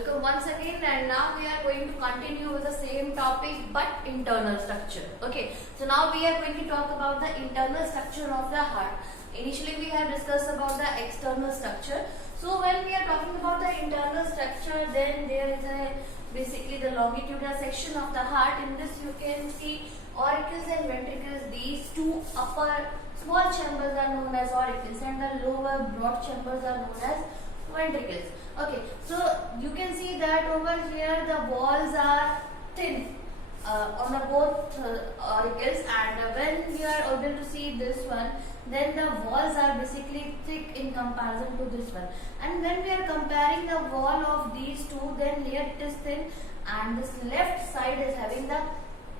Welcome once again, and now we are going to continue with the same topic but internal structure. Okay, so now we are going to talk about the internal structure of the heart. Initially we have discussed about the external structure. So when we are talking about the internal structure, then there is basically the longitudinal section of the heart. In this you can see auricles and ventricles. These two upper small chambers are known as auricles and the lower broad chambers are known as ventricles. Okay, so you can see that over here the walls are thin on the both auricles, and when we are able to see this one, then the walls are basically thick in comparison to this one. And when we are comparing the wall of these two, then here it is thin and this left side is having the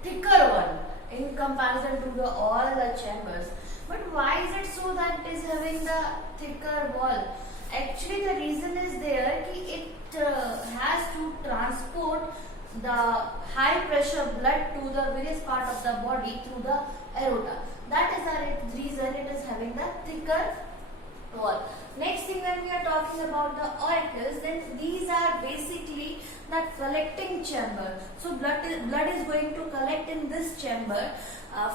thicker one in comparison to all the chambers. But why is it so that it is having the thicker wall? Actually, the reason is there that it has to transport the high pressure blood to the various part of the body through the aorta. That is the reason it is having the thicker wall. Next thing, when we are talking about the auricles, then these are basically the collecting chamber. So blood is going to collect in this chamber.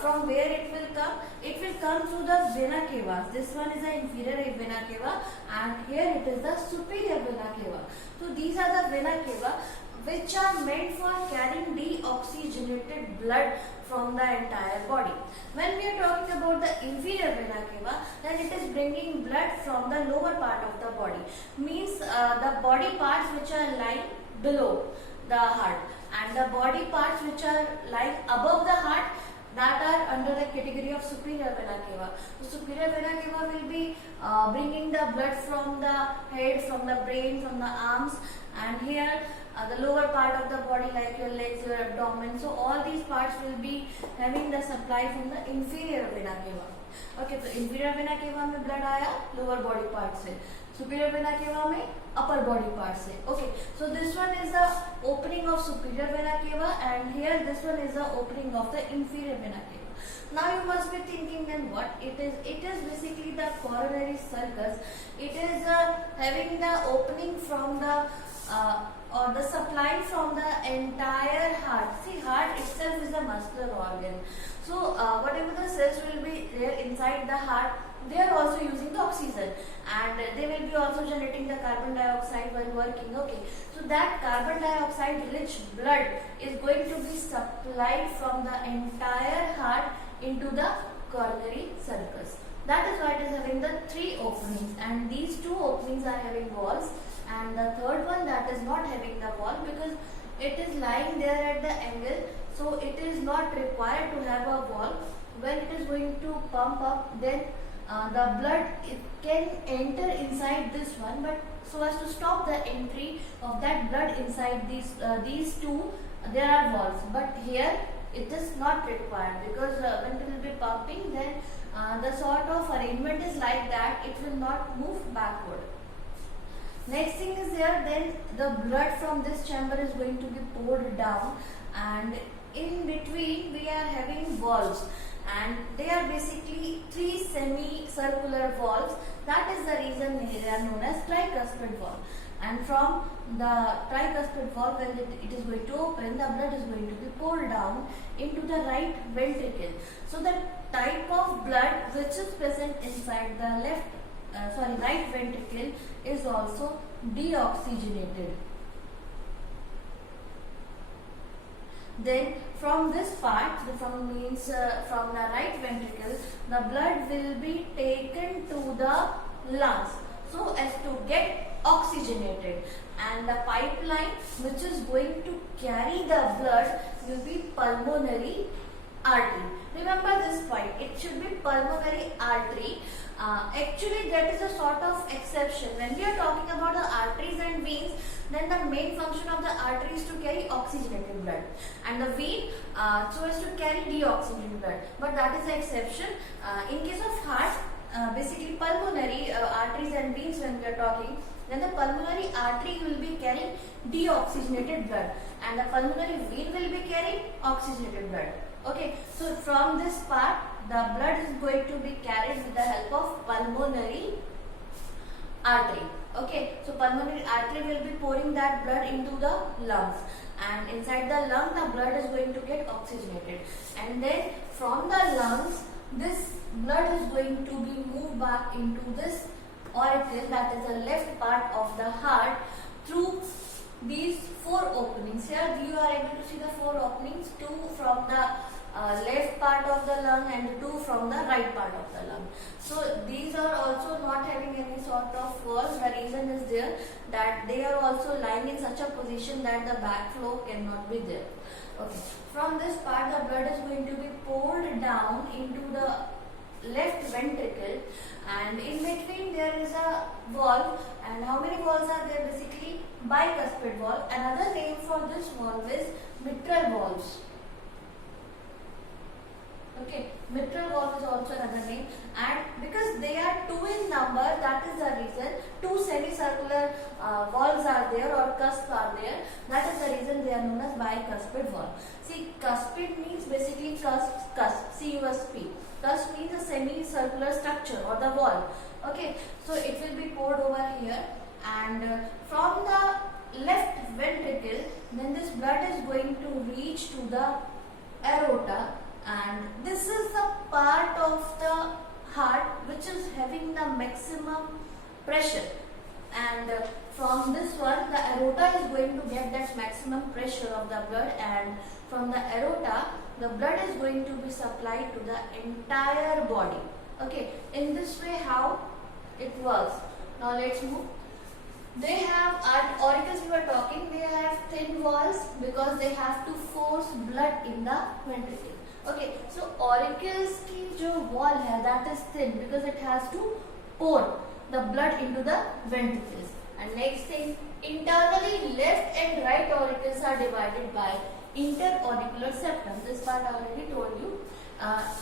From where it will come? It will come through the vena cava. This one is the inferior vena cava and here it is the superior vena cava. So these are the vena cava which are meant for carrying deoxygenated blood from the entire body. When we are talking about the inferior vena cava, then it is bringing blood from the lower part of the body. Means the body parts which are lying below the heart and the body parts which are lying above the heart, that are under the category of superior vena cava. So superior vena cava will be bringing the blood from the head, from the brain, from the arms, and here the lower part of the body like your legs, your abdomen. So all these parts will be having the supply from the inferior vena cava. Okay, so inferior vena cava में blood आया lower body part से, superior vena cava में upper body part से. Okay, so this one is the opening of superior vena cava and here this one is the opening of the inferior vena cava. Now you must be thinking then what it is. It is basically the coronary sulcus. It is having the opening from the or the supply from the entire heart. See, heart itself is a muscular organ. So whatever the cells will be there inside the heart, they are also using the oxygen and they will be also generating the carbon dioxide while working. Okay, so that carbon dioxide rich blood is going to be supplied from the entire heart into the coronary sulcus. That is why it is having the three openings, and these two openings are having walls, and the third one that is not having the wall because it is lying there at the angle, so it is not required to have a wall. When it is going to pump up, then the blood it can enter inside this one, but so as to stop the entry of that blood inside these two, there are walls. But here it is not required because when it will be pumping, then the sort of arrangement is like that, it will not move backward. Next thing is here, then the blood from this chamber is going to be poured down, and in between we are having valves, and they are basically three semicircular valves. That is the reason they are known as tricuspid valve. And from the tricuspid valve, when it is going to open, the blood is going to be poured down into the right ventricle. So the type of blood which is present inside the right ventricle is also deoxygenated. Then from this part, from the right ventricle, the blood will be taken to the lungs so as to get oxygenated, and the pipeline which is going to carry the blood will be pulmonary artery. Remember this point, it should be pulmonary artery. Actually that is a sort of exception. When we are talking about the arteries and veins, then the main function of the artery is to carry oxygenated blood and the vein so as to carry deoxygenated blood, but that is the exception. In case of heart, basically pulmonary arteries and veins, when we are talking, then the pulmonary artery will be carrying deoxygenated blood and the pulmonary vein will be carrying oxygenated blood. Okay, so from this part the blood is going to be carried with the help of pulmonary artery. Okay, so pulmonary artery will be pouring that blood into the lungs, and inside the lung the blood is going to get oxygenated, and then from the lungs this blood is going to be moved back into this auricle, that is the left part of the heart, through these 4 openings. Here you are able to see the 4 openings, 2 from the left part of the lung and 2 from the right part of the lung. So these are also not having any sort of walls. The reason is there that they are also lying in such a position that the backflow cannot be there. Okay. From this part the blood is going to be poured down into the left ventricle, and in between there is a valve. And how many valves are there? Basically bicuspid valve. Another name for this valve is mitral valves. Okay, mitral valve is also another name, and because they are 2 in number, that is the reason 2 semicircular valves are there, or cusps are there. That is the reason they are known as bicuspid valve. See, cuspid means basically cusp, C-U-S-P. Cusp means a semicircular structure or the valve. Okay, so it will be poured over here, and from the left ventricle, then this blood is going to reach to the aorta, and this is the part of the heart which is having the maximum pressure, and from this one the aorta is going to get that maximum pressure of the blood, and from the aorta the blood is going to be supplied to the entire body. Okay, in this way how it works. Now let's move. They have auricles, we were talking, they have thin walls because they have to force blood in the ventricle. Okay, so auricles की जो wall है that is thin because it has to pour the blood into the ventricles. And next thing, internally left and right auricles are divided by interauricular septum. This part I already told you.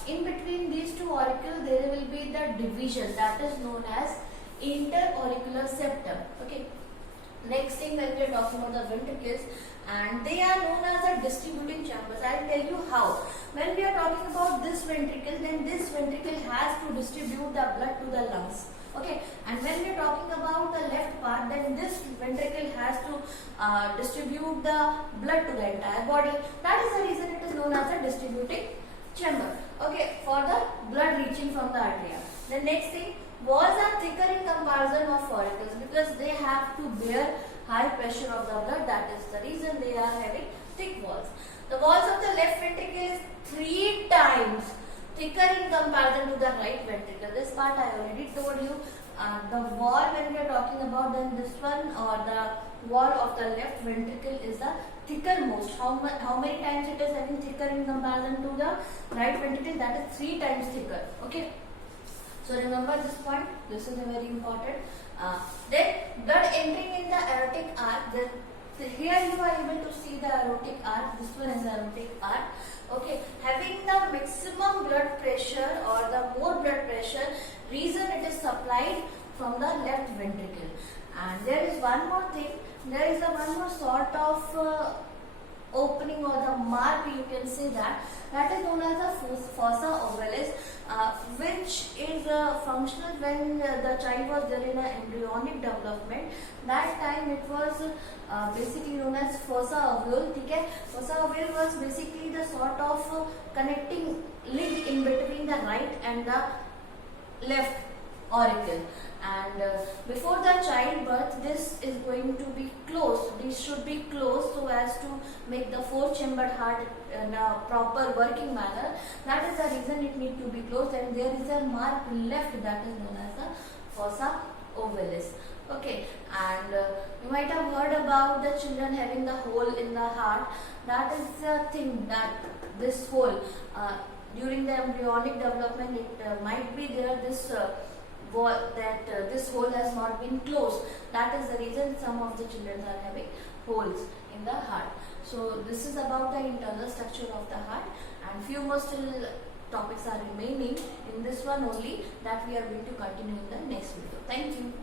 In between these 2 auricles there will be the division that is known as interauricular septum. Okay. Next thing, when we are talking about the ventricles, and they are known as the distributing chambers. I will tell you how. When we are talking about this ventricle, then this ventricle has to distribute the blood to the lungs. Okay, and when we are talking about the left part, then this ventricle has to distribute the blood to the entire body. That is the reason it is known as a distributing chamber. Okay, for the blood reaching from the arteria. The next thing, walls are thicker in comparison of auricles because they have to bear high pressure of the blood. That is the reason they are having thick walls. The walls of the left ventricle is 3 times thicker in comparison to the right ventricle. This part I already told you. The wall, when we are talking about, then this one, or the wall of the left ventricle is the thicker most. How many times it is having thicker in comparison to the right ventricle? That is 3 times thicker. Okay. So remember this point. This is a very important. Then blood entering in the aortic arc. Here you are able to see the aortic arc. This one is aortic arc. Okay, having the maximum blood pressure or the more blood pressure, reason it is supplied from the left ventricle. And there is one more thing. There is one more sort of opening or the mark, you can say that is known as the fossa ovalis, which is functional when the child was there in an embryonic development. That time it was basically known as fossa ovule. Okay? Fossa ovule was basically the sort of connecting link in between the right and the left auricle. And before the childbirth, this is going to be closed. This should be closed so as to make the 4-chambered heart in a proper working manner. That is the reason it needs to be closed, and there is a mark left that is known as the fossa ovalis. Okay, and you might have heard about the children having the hole in the heart. That is the thing, that this hole during the embryonic development, it might be there this this hole has not been closed. That is the reason some of the children are having holes in the heart. So this is about the internal structure of the heart, and few more still topics are remaining in this one only, that we are going to continue in the next video. Thank you.